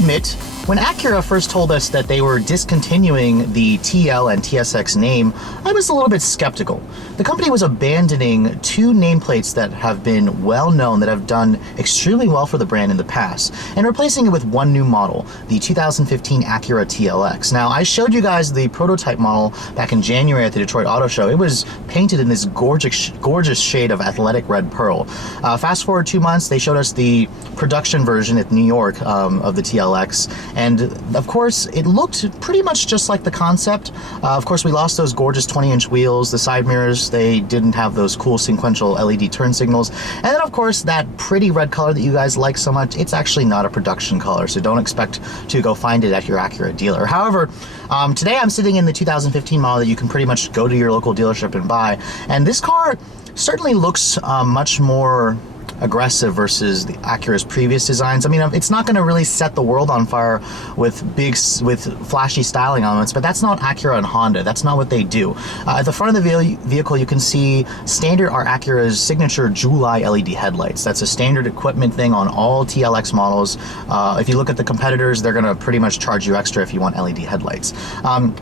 admit, when Acura first told us that they were discontinuing the TL and TSX name, I was a little bit skeptical. The company was abandoning two nameplates that have been well known, that have done extremely well for the brand in the past, and replacing it with one new model, the 2015 Acura TLX. Now, I showed you guys the prototype model back in January at the Detroit Auto Show. It was painted in this gorgeous shade of athletic red pearl. Fast forward 2 months, they showed us the production version at New York of the TLX, and of course it looked pretty much just like the concept. Of course, we lost those gorgeous 20-inch wheels, the side mirrors, they didn't have those cool sequential LED turn signals, and then of course that pretty red color that you guys like so much, it's actually not a production color, so don't expect to go find it at your Acura dealer. However, today I'm sitting in the 2015 model that you can pretty much go to your local dealership and buy, and this car certainly looks much more aggressive versus the Acura's previous designs. I mean, it's not going to really set the world on fire with flashy styling elements, but that's not Acura and Honda. That's not what they do. At the front of the vehicle, you can see standard are Acura's signature jewel eye LED headlights. That's a standard equipment thing on all TLX models. If you look at the competitors, they're going to pretty much charge you extra if you want LED headlights.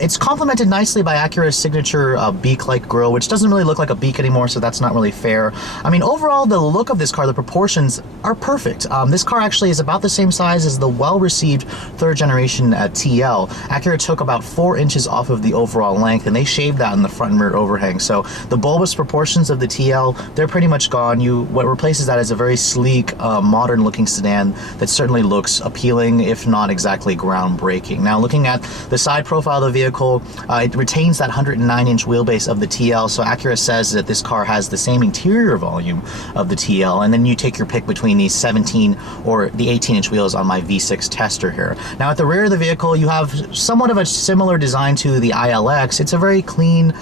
It's complemented nicely by Acura's signature beak-like grille, which doesn't really look like a beak anymore, so that's not really fair. I mean, overall, the look of this car, the proportions are perfect. This car actually is about the same size as the well-received third generation TL. Acura took about 4 inches off of the overall length, and they shaved that in the front and rear overhang. So the bulbous proportions of the TL, they're pretty much gone. What replaces that is a very sleek, modern-looking sedan that certainly looks appealing, if not exactly groundbreaking. Now, looking at the side profile of the vehicle, it retains that 109-inch wheelbase of the TL, so Acura says that this car has the same interior volume of the TL, and then you take your pick between these 17 or the 18-inch wheels on my V6 tester here. Now, at the rear of the vehicle, you have somewhat of a similar design to the ILX. It's a very clean,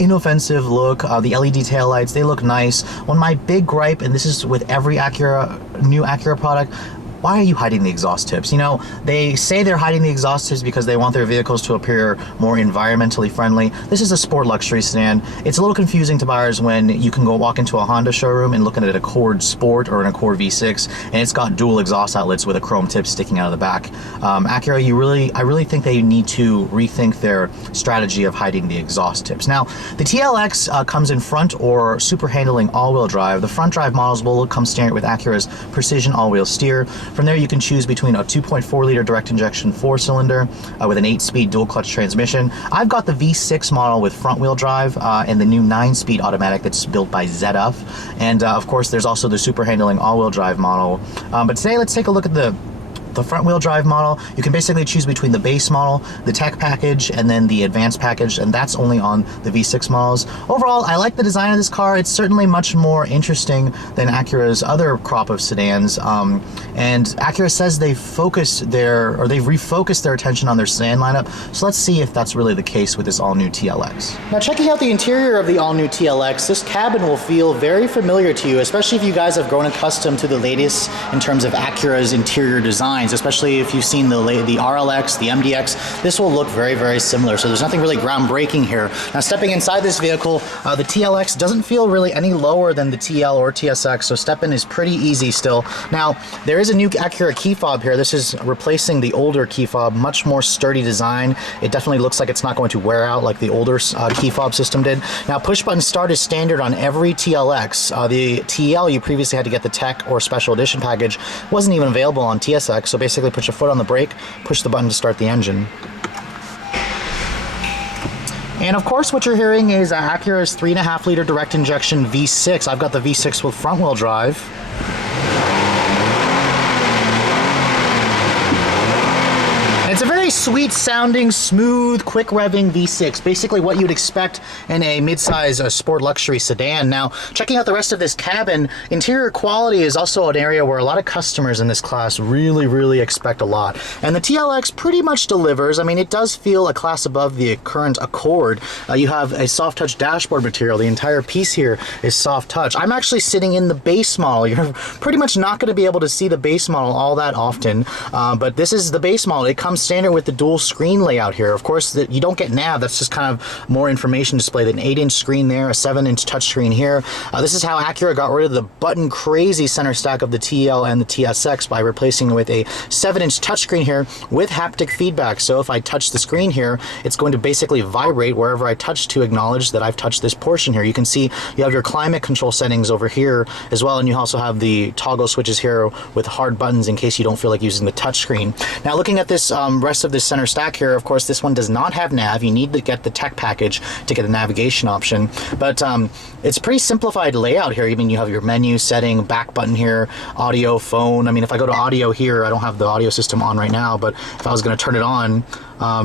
inoffensive look. The LED taillights, they look nice. My big gripe, and this is with every new Acura product, why are you hiding the exhaust tips? You know, they say they're hiding the exhaust tips because they want their vehicles to appear more environmentally friendly. This is a sport luxury sedan. It's a little confusing to buyers when you can go walk into a Honda showroom and look at an Accord Sport or an Accord V6, and it's got dual exhaust outlets with a chrome tip sticking out of the back. Acura, I really think they need to rethink their strategy of hiding the exhaust tips. Now, the TLX comes in front or super handling all-wheel drive. The front drive models will come standard with Acura's precision all-wheel steer. From there, you can choose between a 2.4-liter direct injection 4-cylinder with an 8-speed dual clutch transmission. I've got the V6 model with front-wheel drive and the new 9-speed automatic that's built by ZF. And of course, there's also the super handling all-wheel drive model. But today, let's take a look at the front-wheel drive model. You can basically choose between the base model, the tech package, and then the advanced package, and that's only on the V6 models. Overall, I like the design of this car. It's certainly much more interesting than Acura's other crop of sedans, and Acura says they've refocused their attention on their sedan lineup, so let's see if that's really the case with this all-new TLX. Now, checking out the interior of the all-new TLX, this cabin will feel very familiar to you, especially if you guys have grown accustomed to the latest in terms of Acura's interior design. Especially if you've seen the RLX, the MDX, this will look very, very similar. So there's nothing really groundbreaking here. Now, stepping inside this vehicle, the TLX doesn't feel really any lower than the TL or TSX, so step-in is pretty easy still. Now, there is a new Acura key fob here. This is replacing the older key fob, much more sturdy design. It definitely looks like it's not going to wear out like the older key fob system did. Now, push-button start is standard on every TLX. The TL, you previously had to get the tech or special edition package, wasn't even available on TSX. So basically put your foot on the brake, push the button to start the engine. And of course what you're hearing is Acura's 3.5-liter direct injection V6. I've got the V6 with front wheel drive. It's a very sweet sounding, smooth, quick revving V6. Basically what you'd expect in a mid-size sport luxury sedan. Now, checking out the rest of this cabin, interior quality is also an area where a lot of customers in this class really expect a lot. And the TLX pretty much delivers. I mean, it does feel a class above the current Accord. You have a soft touch dashboard material. The entire piece here is soft touch. I'm actually sitting in the base model. You're pretty much not going to be able to see the base model all that often, but this is the base model. It comes standard with the dual screen layout here. Of course, you don't get nav. That's just kind of more information display. An 8-inch screen there, a 7-inch touchscreen here. This is how Acura got rid of the button crazy center stack of the TL and the TSX by replacing it with a 7-inch touchscreen here with haptic feedback. So if I touch the screen here, it's going to basically vibrate wherever I touch to acknowledge that I've touched this portion here. You can see you have your climate control settings over here as well, and you also have the toggle switches here with hard buttons in case you don't feel like using the touchscreen. Now looking at this rest of this center stack here, of course this one does not have nav. You need to get the tech package to get the navigation option, but it's a pretty simplified layout here. I mean, you have your menu setting, back button here, audio, phone. I mean, if I go to audio here, I don't have the audio system on right now, but if I was going to turn it on,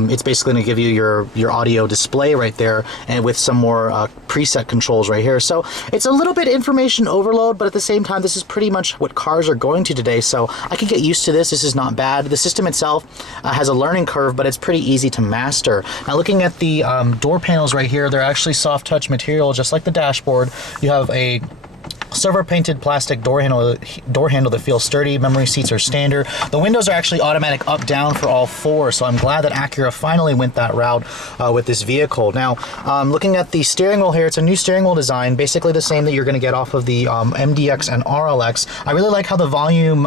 it's basically going to give you your audio display right there, and with some more preset controls right here. So it's a little bit information overload, but at the same time, this is pretty much what cars are going to today. So I can get used to this. This is not bad. The system itself has a learning curve, but it's pretty easy to master. Now looking at the door panels right here, they're actually soft touch material, just like the dashboard. You have a silver painted plastic door handle that feels sturdy. Memory seats are standard. The windows are actually automatic up down for all four, so I'm glad that Acura finally went that route with this vehicle. Now looking at the steering wheel here, it's a new steering wheel design, basically the same that you're going to get off of the MDX and RLX. I really like how the volume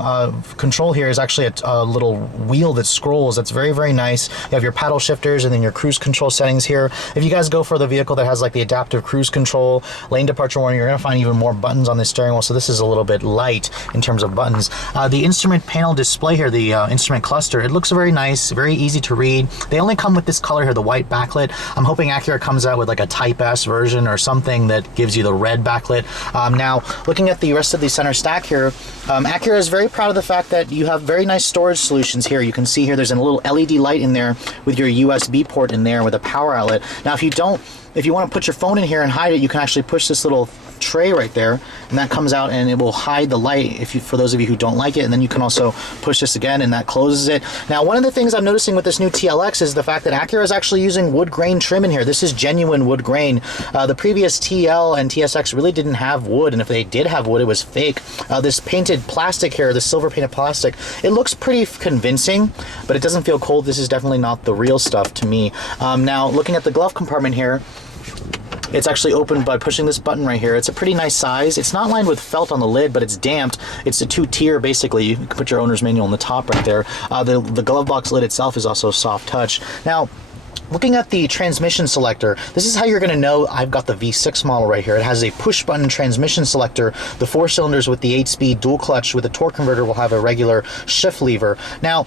control here is actually a little wheel that scrolls. That's very, very nice. You have your paddle shifters and then your cruise control settings here. If you guys go for the vehicle that has like the adaptive cruise control, lane departure warning, you're going to find even more buttons on the steering wheel, so this is a little bit light in terms of buttons. The instrument panel display here, the instrument cluster, it looks very nice, very easy to read. They only come with this color here, the white backlit. I'm hoping Acura comes out with like a Type S version or something that gives you the red backlit. Now, looking at the rest of the center stack here, Acura is very proud of the fact that you have very nice storage solutions here. You can see here there's a little LED light in there with your USB port in there with a power outlet. Now, if you want to put your phone in here and hide it, you can actually push this little tray right there, and that comes out and it will hide the light for those of you who don't like it, and then you can also push this again and that closes it. Now, one of the things I'm noticing with this new TLX is the fact that Acura is actually using wood grain trim in here. This is genuine wood grain. The previous TL and TSX really didn't have wood, and if they did have wood, it was fake. This painted plastic here, the silver painted plastic, it looks pretty convincing, but it doesn't feel cold. This is definitely not the real stuff to me. Now, looking at the glove compartment here, it's actually opened by pushing this button right here. It's a pretty nice size. It's not lined with felt on the lid, but it's damped. It's a 2-tier, basically. You can put your owner's manual on the top right there. The glove box lid itself is also soft touch. Now, looking at the transmission selector, this is how you're going to know I've got the V6 model right here. It has a push button transmission selector. The 4 cylinders with the 8-speed dual clutch with a torque converter will have a regular shift lever. Now,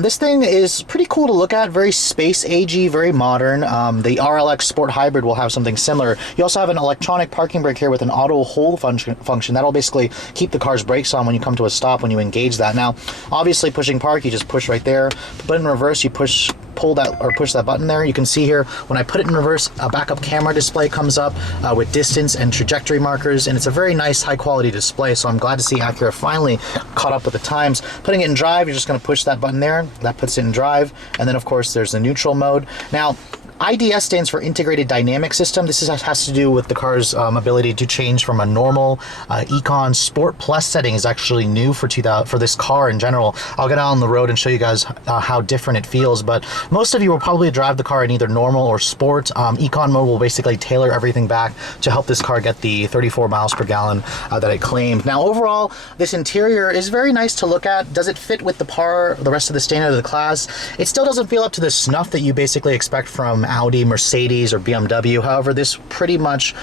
this thing is pretty cool to look at, very space agey, very modern. The RLX Sport Hybrid will have something similar. You also have an electronic parking brake here with an auto hold function. That'll basically keep the car's brakes on when you come to a stop when you engage that. Now, obviously pushing park, you just push right there. But in reverse, you push that button there. You can see here when I put it in reverse, a backup camera display comes up with distance and trajectory markers, and it's a very nice high quality display, so I'm glad to see Acura finally caught up with the times. Putting it in drive, you're just going to push that button there, that puts it in drive, and then of course there's the neutral mode. Now, IDS stands for Integrated Dynamic System. This has to do with the car's ability to change from a normal Econ Sport Plus setting is actually new for this car in general. I'll get out on the road and show you guys how different it feels, but most of you will probably drive the car in either normal or sport. Econ mode will basically tailor everything back to help this car get the 34 miles per gallon that it claimed. Now, overall, this interior is very nice to look at. Does it fit with the rest of the standard of the class? It still doesn't feel up to the snuff that you basically expect from Audi, Mercedes, or BMW. However, this pretty much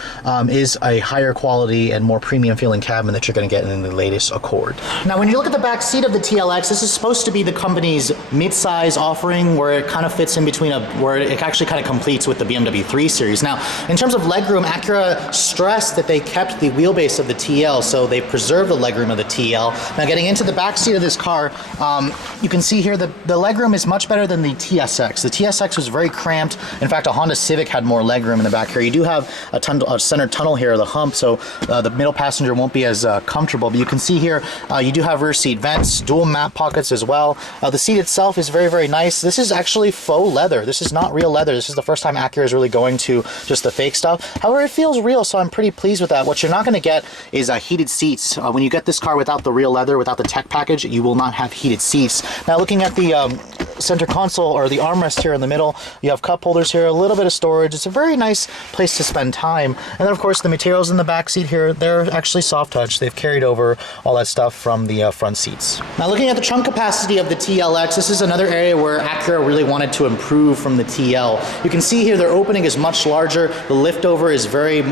is a higher quality and more premium feeling cabin that you're going to get in the latest Accord. Now, when you look at the back seat of the TLX, this is supposed to be the company's mid-size offering where it kind of fits in between where it actually kind of completes with the BMW 3 Series. Now, in terms of legroom, Acura stressed that they kept the wheelbase of the TL, so they preserved the legroom of the TL. Now, getting into the back seat of this car, you can see here the legroom is much better than the TSX. The TSX was very cramped. In fact, a Honda Civic had more legroom in the back here. You do have a center tunnel here, the hump, so the middle passenger won't be as comfortable. But you can see here, you do have rear seat vents, dual map pockets as well. The seat itself is very, very nice. This is actually faux leather. This is not real leather. This is the first time Acura is really going to just the fake stuff. However, it feels real, so I'm pretty pleased with that. What you're not going to get is heated seats. When you get this car without the real leather, without the tech package, you will not have heated seats. Now, looking at the center console, or the armrest here in the middle. You have cup holders here, a little bit of storage. It's a very nice place to spend time. And then of course the materials in the back seat here, they're actually soft touch. They've carried over all that stuff from the front seats. Now looking at the trunk capacity of the TLX, this is another area where Acura really wanted to improve from the TL. You can see here their opening is much larger. The liftover is very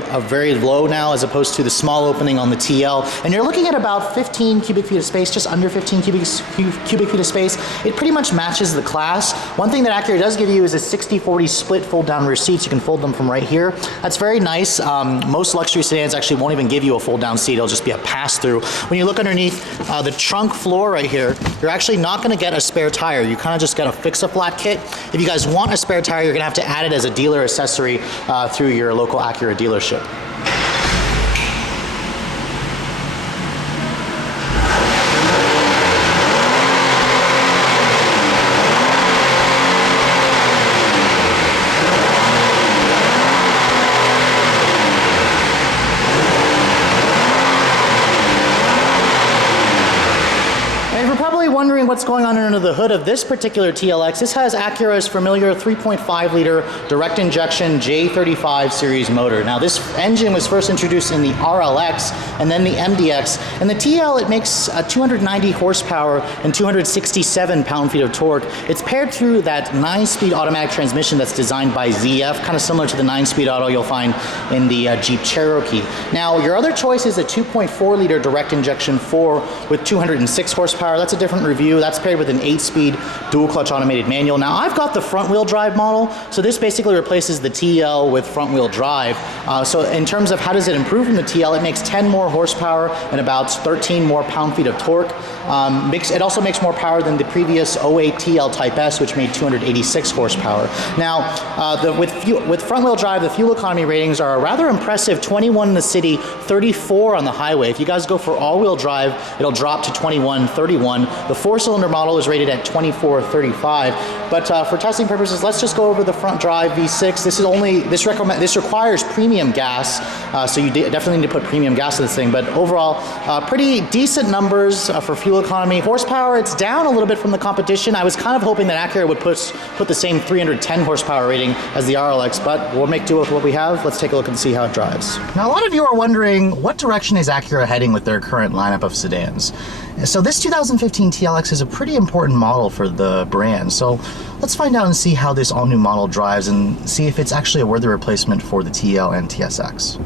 low now as opposed to the small opening on the TL. And you're looking at about 15 cubic feet of space, just under 15 cubic feet of space. It pretty much matches the class. One thing that Acura does give you is a 60-40 split fold down rear seats. You can fold them from right here. That's very nice. Most luxury sedans actually won't even give you a fold down seat. It'll just be a pass through. When you look underneath the trunk floor right here, you're actually not going to get a spare tire. You kind of just got a fix-a-flat kit. If you guys want a spare tire, you're going to have to add it as a dealer accessory through your local Acura dealership. Wondering what's going on under the hood of this particular TLX. This has Acura's familiar 3.5 liter direct injection J35 series motor. Now this engine was first introduced in the RLX and then the MDX. And the TL, it makes 290 horsepower and 267 pound-feet of torque. It's paired through that 9-speed automatic transmission that's designed by ZF, kind of similar to the 9-speed auto you'll find in the Jeep Cherokee. Now your other choice is a 2.4 liter direct injection 4 with 206 horsepower. That's a different review. That's paired with an 8-speed dual clutch automated manual. Now I've got the front wheel drive model, so this basically replaces the TL with front wheel drive. So in terms of how does it improve from the TL, it makes 10 more horsepower and about 13 more pound-feet of torque. It also makes more power than the previous 08 TL Type S, which made 286 horsepower. Now with front wheel drive, the fuel economy ratings are a rather impressive 21 in the city, 34 on the highway. If you guys go for all-wheel drive, it'll drop to 21, 31. The 4-cylinder model is rated at 24, 35. But for testing purposes, let's just go over the front drive V6. This requires premium gas, so you definitely need to put premium gas in this thing. But overall, pretty decent numbers for fuel economy. Horsepower, it's down a little bit from the competition. I was kind of hoping that Acura would put the same 310 horsepower rating as the RLX, but we'll make do with what we have. Let's take a look and see how it drives. Now, a lot of you are wondering, what direction is Acura heading with their current lineup of sedans? So this 2015 TLX is a pretty important model for the brand. So let's find out and see how this all-new model drives and see if it's actually a worthy replacement for the TL and TSX.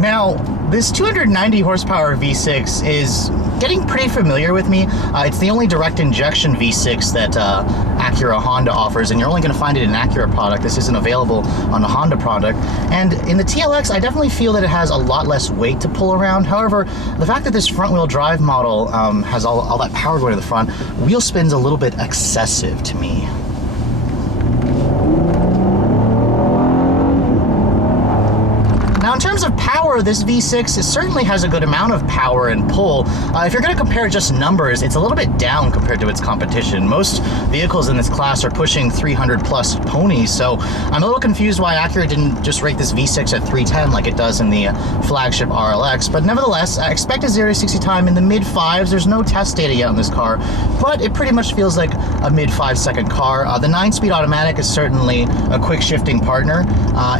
Now, this 290 horsepower V6 is getting pretty familiar with me. It's the only direct injection V6 that Acura Honda offers, and you're only going to find it in an Acura product. This isn't available on a Honda product. And in the TLX, I definitely feel that it has a lot less weight to pull around. However, the fact that this front-wheel drive model has all that power going to the front, wheel spin's a little bit excessive to me. Now, in terms of power, this V6 certainly has a good amount of power and pull. If you're going to compare just numbers, it's a little bit down compared to its competition. Most vehicles in this class are pushing 300 plus ponies, so I'm a little confused why Acura didn't just rate this V6 at 310 like it does in the flagship RLX. But nevertheless, I expect a 0-60 time in the mid-5s. There's no test data yet on this car, but it pretty much feels like a mid-5 second car. The 9-speed automatic is certainly a quick shifting partner,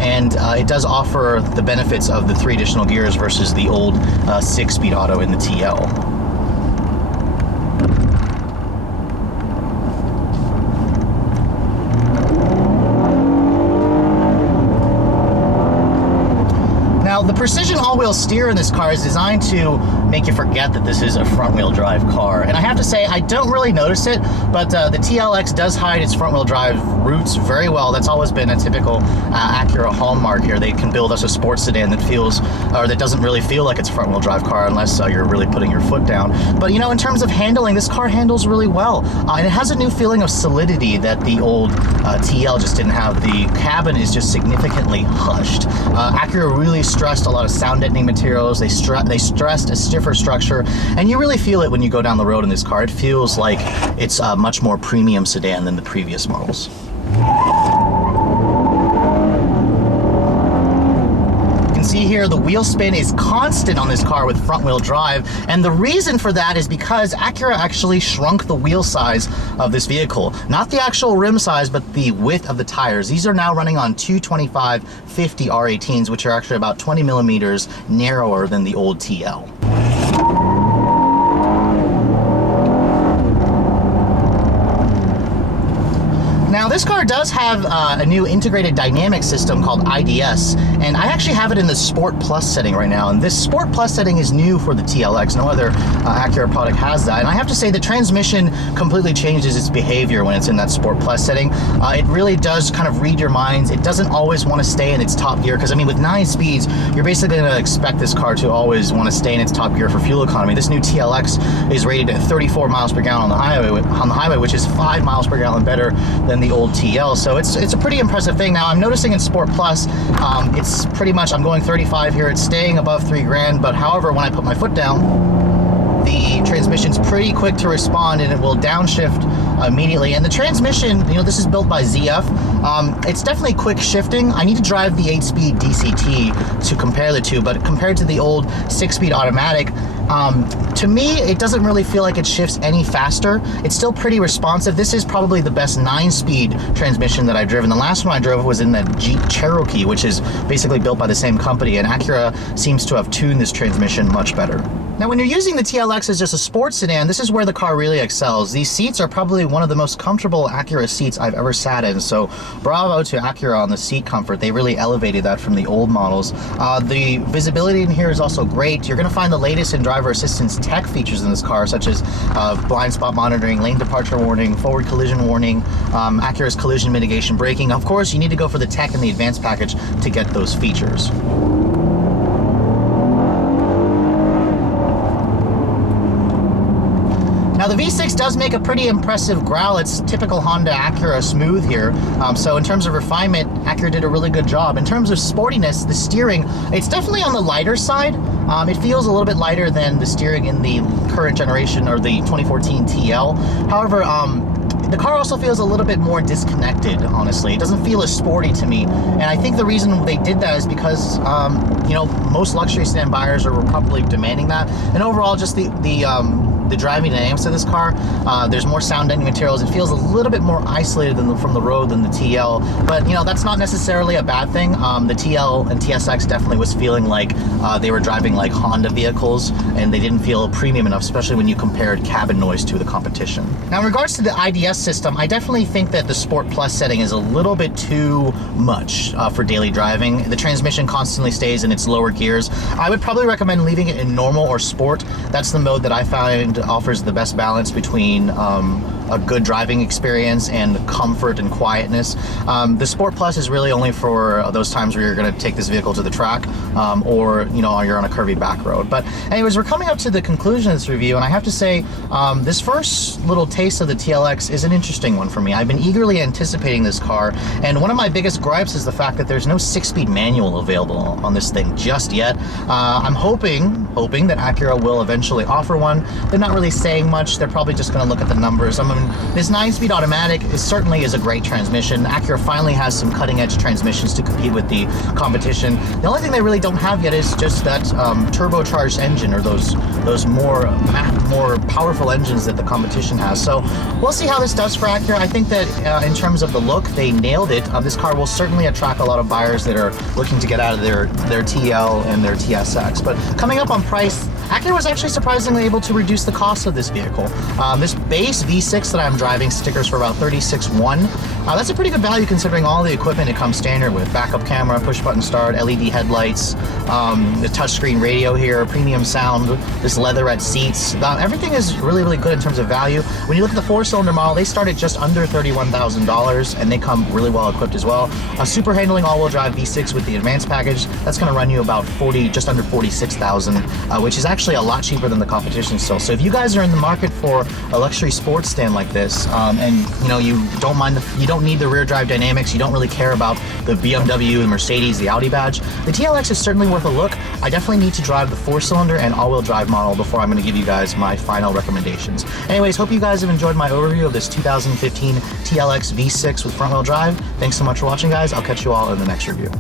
and it does offer the benefits of the 3 additional gears versus the old 6-speed auto in the TL. Now, the precision all-wheel steer in this car is designed to make you forget that this is a front-wheel drive car. And I have to say, I don't really notice it, but the TLX does hide its front-wheel drive roots very well. That's always been a typical Acura hallmark here. They can build us a sports sedan that feels, or that doesn't really feel like it's a front-wheel drive car unless you're really putting your foot down. But you know, in terms of handling, this car handles really well. And it has a new feeling of solidity that the old TL just didn't have. The cabin is just significantly hushed. Acura really stressed a lot of sound deadening materials. They stressed a stiffer structure, and you really feel it when you go down the road in this car. It feels like it's a much more premium sedan than the previous models. You can see see here, the wheel spin is constant on this car with front wheel drive, and the reason for that is because Acura actually shrunk the wheel size of this vehicle. Not the actual rim size, but the width of the tires. These are now running on 225/50 R18s, which are actually about 20 millimeters narrower than the old TL. Now this car does have a new integrated dynamic system called IDS, and I actually have it in the Sport Plus setting right now, and this Sport Plus setting is new for the TLX. No other Acura product has that, and I have to say the transmission completely changes its behavior when it's in that Sport Plus setting. It really does kind of read your minds. It doesn't always want to stay in its top gear, because I mean with 9 speeds, you're basically going to expect this car to always want to stay in its top gear for fuel economy. This new TLX is rated at 34 miles per gallon on the highway, which is 5 miles per gallon better than the old TL, so it's a pretty impressive thing. Now I'm noticing in Sport Plus, it's pretty much, I'm going 35 here, it's staying above 3 grand, but however, when I put my foot down, the transmission's pretty quick to respond and it will downshift immediately. And the transmission, you know, this is built by ZF. It's definitely quick shifting. I need to drive the 8-speed DCT to compare the two, but compared to the old 6-speed automatic, to me, it doesn't really feel like it shifts any faster. It's still pretty responsive. This is probably the best 9-speed transmission that I've driven. The last one I drove was in the Jeep Cherokee, which is basically built by the same company, and Acura seems to have tuned this transmission much better. Now, when you're using the TLX as just a sports sedan, this is where the car really excels. These seats are probably one of the most comfortable Acura seats I've ever sat in, so bravo to Acura on the seat comfort. They really elevated that from the old models. The visibility in here is also great. You're going to find the latest in driver assistance tech features in this car, such as blind spot monitoring, lane departure warning, forward collision warning, Acura's collision mitigation braking. Of course, you need to go for the tech and the advanced package to get those features. Now the V6 does make a pretty impressive growl. It's typical Honda Acura smooth here. So in terms of refinement, Acura did a really good job. In terms of sportiness, the steering, it's definitely on the lighter side. It feels a little bit lighter than the steering in the current generation or the 2014 TL. However, the car also feels a little bit more disconnected, honestly. It doesn't feel as sporty to me. And I think the reason they did that is because, you know, most luxury sedan buyers are probably demanding that. And overall, just the driving dynamics of this car, there's more sound deadening materials. It feels a little bit more isolated from the road than the TL, but you know, that's not necessarily a bad thing. The TL and TSX definitely was feeling like they were driving like Honda vehicles, and they didn't feel premium enough, especially when you compared cabin noise to the competition. Now in regards to the IDS system, I definitely think that the Sport Plus setting is a little bit too much for daily driving. The transmission constantly stays in its lower gears. I would probably recommend leaving it in normal or sport. That's the mode that I find offers the best balance between a good driving experience and comfort and quietness. The Sport Plus is really only for those times where you're going to take this vehicle to the track, or you know, you're on a curvy back road. But anyways, we're coming up to the conclusion of this review, and I have to say, this first little taste of the TLX is an interesting one for me. I've been eagerly anticipating this car, and one of my biggest gripes is the fact that there's no 6-speed manual available on this thing just yet. I'm hoping that Acura will eventually offer one. They're not really saying much. They're probably just going to look at the numbers. I mean, this 9-speed automatic certainly is a great transmission. Acura finally has some cutting-edge transmissions to compete with the competition. The only thing they really don't have yet is just that turbocharged engine, or those more powerful engines that the competition has. So we'll see how this does for Acura. I think that in terms of the look, they nailed it. This car will certainly attract a lot of buyers that are looking to get out of their TL and their TSX. But coming up on price, Acura was actually surprisingly able to reduce the cost of this vehicle. This base V6 that I'm driving stickers for about $36,100. That's a pretty good value considering all the equipment it comes standard with. Backup camera, push button start, LED headlights, the touchscreen radio here, premium sound, this leatherette seats. Everything is really, really good in terms of value. When you look at the 4-cylinder model, they start at just under $31,000, and they come really well equipped as well. A super handling all-wheel drive V6 with the advanced package, that's going to run you about just under $46,000, which is actually a lot cheaper than the competition still. So if you guys are in the market for a luxury sports sedan like this, and you know, you don't need the rear drive dynamics, you don't really care about the BMW, the Mercedes, the Audi badge, the TLX is certainly worth a look. I definitely need to drive the 4-cylinder and all-wheel drive model before I'm going to give you guys my final recommendations. Anyways, hope you guys have enjoyed my overview of this 2015 TLX V6 with front-wheel drive. Thanks so much for watching, guys. I'll catch you all in the next review.